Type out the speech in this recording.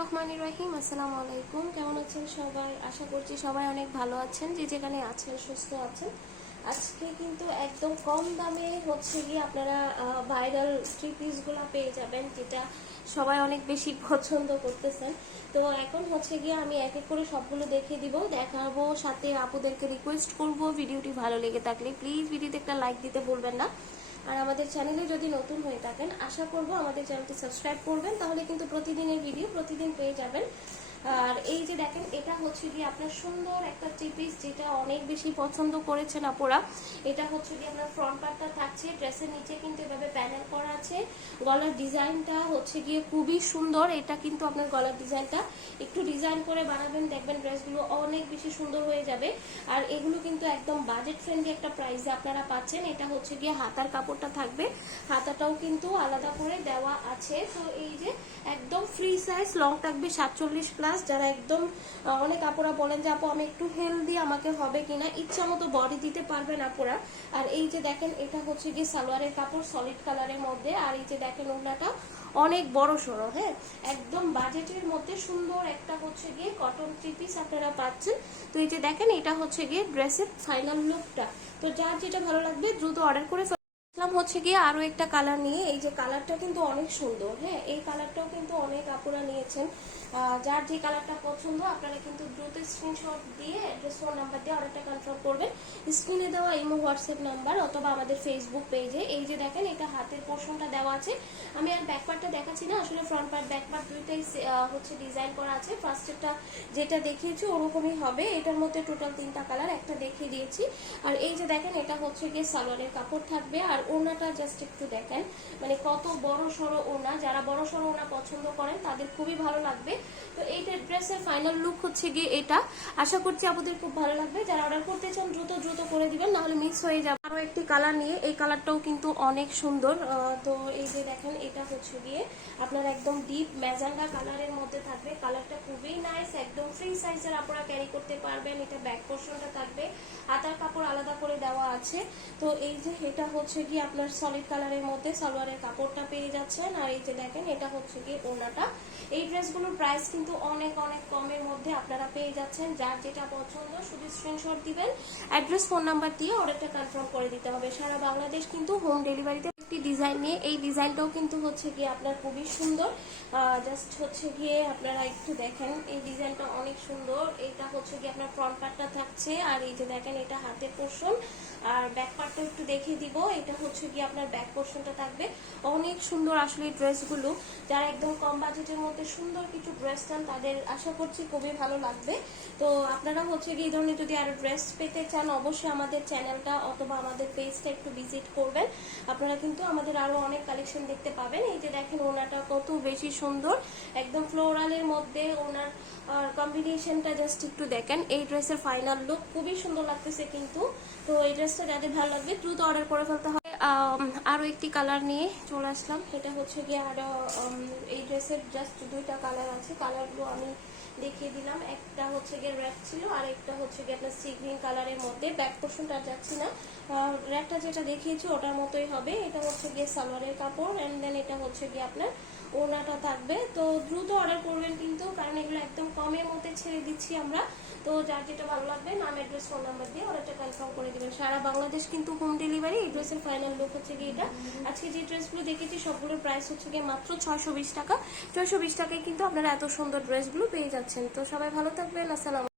রহমানির রহিম। আসসালামু আলাইকুম। কেমন আছেন সবাই? আশা করছি সবাই অনেক ভালো আছেন, যে যেখানে আছেন সুস্থ আছেন। আজকে কিন্তু একদম কম দামে হচ্ছে গিয়ে আপনারা ভাইরাল থ্রি পিসগুলো পেয়ে যাবেন, যেটা সবাই অনেক বেশি পছন্দ করতেছেন। তো এখন হচ্ছে গিয়ে আমি এক এক করে সবগুলো দেখিয়ে দিব, দেখাবো, সাথে আপুদেরকে রিকোয়েস্ট করব ভিডিওটি ভালো লেগে থাকলে প্লিজ ভিডিওতে একটা লাইক দিতে ভুলবেন না। আর আমাদের চ্যানেলে যদি নতুন হয়ে থাকেন, আশা করব আমাদের চ্যানেলটি সাবস্ক্রাইব করবেন, তাহলে কিন্তু প্রতিদিনের ভিডিও প্রতিদিন পেয়ে যাবেন। আর এই যে দেখেন, এটা হচ্ছে গিয়ে আপনার সুন্দর একটা থ্রি পিস, যেটা অনেক বেশি পছন্দ করেছেন আপুরা। এটা হচ্ছে গিয়ে আপনার ফ্রন্ট পার্টটা থাকছে, ড্রেসের নিচে কিন্তু এভাবে প্যানেল করা আছে। গলার ডিজাইনটা হচ্ছে গিয়ে খুবই সুন্দর। এটা কিন্তু আপনার গলার ডিজাইনটা একটু ডিজাইন করে বানাবেন, দেখবেন ড্রেসগুলো অনেক বেশি সুন্দর হয়ে যাবে। আর এগুলো কিন্তু একদম বাজেট ফ্রেন্ডলি একটা প্রাইসে আপনারা পাচ্ছেন। এটা হচ্ছে গিয়ে হাতার কাপড়টা থাকবে, হাতাটাও কিন্তু আলাদা করে দেওয়া আছে। তো এই যে একদম ফ্রি সাইজ, লং থাকবে 47+। যারা একদম অনেক আপুরা বলেন যে আপু আমি একটু হেলদি, আমাকে হবে কিনা, ইচ্ছা মতো বডি দিতে পারবেন আপুরা। আর এই যে দেখেন, এটা হচ্ছে গিয়ে সালোয়ারের কাপড় সলিড কালারের মধ্যে। আর এই যে দেখেন ওড়নাটা অনেক বড় সড়ো, হ্যাঁ, একদম বাজেটের মধ্যে সুন্দর একটা হচ্ছে গিয়ে কটন থ্রি পিস আপনারা পাচ্ছেন। তো এই যে দেখেন, এটা হচ্ছে গিয়ে ড্রেসের ফাইনাল লুকটা। তো যার যেটা ভালো লাগবে দ্রুত অর্ডার করে হচ্ছে গিয়ে আরো একটা কালার নিয়ে। এই যে কালারটা কিন্তু অনেক সুন্দর, হ্যাঁ, এই কালারটাও কিন্তু অনেক আপুরা নিয়েছেন। যার যে কালারটা পছন্দ আপনারা কিন্তু দ্রুত স্ক্রিনশট দিয়ে অ্যাড্রেস, ফোন নাম্বার দিয়ে অর্ডারটা কনফার্ম করবেন। স্ক্রিনে দেওয়া ইমো, হোয়াটসঅ্যাপ নাম্বার অথবা আমাদের ফেসবুক পেজে। এই যে দেখেন, এটা হাতের পোর্শনটা দেওয়া আছে। আমি আর ব্যাক পার্টটা দেখাচ্ছি না, আসলে ফ্রন্ট পার্ট ব্যাক পার্ট দুইটাই হচ্ছে ডিজাইন করা আছে। ফার্স্টেরটা যেটা দেখিয়েছি ওরকমই হবে। এটার মধ্যে টোটাল 3টা কালার, একটা দেখিয়ে দিয়েছি। আর এই যে দেখেন, এটা হচ্ছে গিয়ে সালোয়ারের কাপড় থাকবে। আর ওড়নাটা জাস্ট একটু দেখেন, মানে কত বড় সড়ো ওড়না। যারা বড় সড়ো ওড়না পছন্দ করেন তাদের খুবই ভালো লাগবে। তো এইটা ড্রেসের ফাইনাল লুক হচ্ছে গিয়ে এটা। আশা করছি আপনাদের খুব ভালো লাগবে। যারা অর্ডার করতে চান দ্রুত দ্রুত করে দিবেন, নাহলে মিস হয়ে যাবে। আরো একটি কালার নিয়ে, এই কালারটাও কিন্তু অনেক সুন্দর। তো এই যে দেখেন, এটা হচ্ছে গিয়ে আপনার একদম ডিপ ম্যাজেন্ডা কালারের মধ্যে থাকবে। কালারটা খুবই নাইস, একদম ফ্রি সাইজের আপনারা ক্যারি করতে পারবেন। এটা ব্যাক পোর্শনটা থাকবে, হাতার কাপড় আলাদা করে দেওয়া আছে। তো এই যে এটা হচ্ছে কি আপনার সলিড কালারের মধ্যে সালোয়ারের কাপড়টা পেয়ে যাচ্ছেন। আর এই যে দেখেন, এটা হচ্ছে কি ওড়নাটা। এই ড্রেসগুলোর প্রাইস কিন্তু অনেক অনেক কমের মধ্যে আপনারা পেয়ে যাচ্ছেন। যার যেটা পছন্দ শুধু স্ক্রিনশট দিবেন, অ্যাড্রেস, ফোন নাম্বার দিয়ে অর্ডারটা কনফার্ম করে দিতে হবে। সারা বাংলাদেশ কিন্তু হোম ডেলিভারিতে। একটি ডিজাইন নিয়ে, এই ডিজাইনটাও কিন্তু হচ্ছে গিয়ে আপনার খুবই সুন্দর। জাস্ট হচ্ছে গিয়ে আপনারা একটু দেখেন, এই ডিজাইনটা অনেক সুন্দর। এটা হচ্ছে গিয়ে আপনার ফ্রন্ট পার্টটা থাকছে। আর এই যে দেখেন, এটা হাতের পোর্শন। আর ব্যাক পার্টটা একটু দেখিয়ে দিব। এটা হচ্ছে গিয়ে আপনার ব্যাক পোর্শনটা থাকবে। অনেক সুন্দর আসলে এই ড্রেসগুলো। যারা একদম কম বাজেটের মধ্যে সুন্দর কিছু ড্রেস চান তাদের আশা করছি খুবই ভালো লাগবে। তো আপনারা হচ্ছে গিয়ে এই ধরনের যদি আরো ড্রেস পেতে চান, অবশ্যই আমাদের চ্যানেলটা অথবা আমাদের পেজটা একটু ভিজিট করবেন। আপনারা কিন্তু আমাদের আরো অনেক কালেকশন দেখতে পাবেন। এই যে দেখেন, ওনাটা কত বেশি সুন্দর, একদম ফ্লোরালের মধ্যে ওনার কম্বিনেশনটা জাস্ট একটু দেখেন। এই ড্রেসের ফাইনাল লুক খুবই সুন্দর লাগতেছে কিন্তু। তো এই ড্রেসটা যাদের ভালো লাগবে দ্রুত অর্ডার করে ফেলতে হবে। আরো একটি কালার নিয়ে চলে আসলাম। এটা হচ্ছে গিয়ে আরো এই ড্রেসের জাস্ট 2টা কালার আছে। কালারগুলো আমি দেখিয়ে দিলাম। একটা হচ্ছে গিয়ে রেড ছিল, আর একটা হচ্ছে গিয়ে আপনার সি গ্রিন কালারের মধ্যে। ব্যাক পোর্শনটা যাচ্ছি না, রেডটা যেটা দেখিয়েছি ওটার মতোই হবে। এটা হচ্ছে গিয়ে সালোয়ারের কাপড়, এন্ড দেন এটা হচ্ছে গিয়ে আপনার ওড়নাটা থাকবে। তো দ্রুত অর্ডার করবেন কিন্তু, কারণ এগুলো একদম কমের মধ্যে ছেড়ে দিচ্ছি আমরা। তো যার যেটা ভালো লাগবে নাম, অ্যাড্রেস, ফোন নাম্বার দিয়ে অর্ডারটা কনফার্ম করে দিবেন। সারা বাংলাদেশ কিন্তু হোম ডেলিভারি। এই ড্রেসের ফাইনাল লুক হচ্ছে গিয়ে এটা। আজকে যে ড্রেসগুলো দেখেছি সবগুলোর প্রাইস হচ্ছে গিয়ে মাত্র 620 টাকা। 620 টাকায় কিন্তু আপনারা এত সুন্দর ড্রেসগুলো পেয়ে যাচ্ছেন। তো সবাই ভালো থাকবেন। আসসালাম।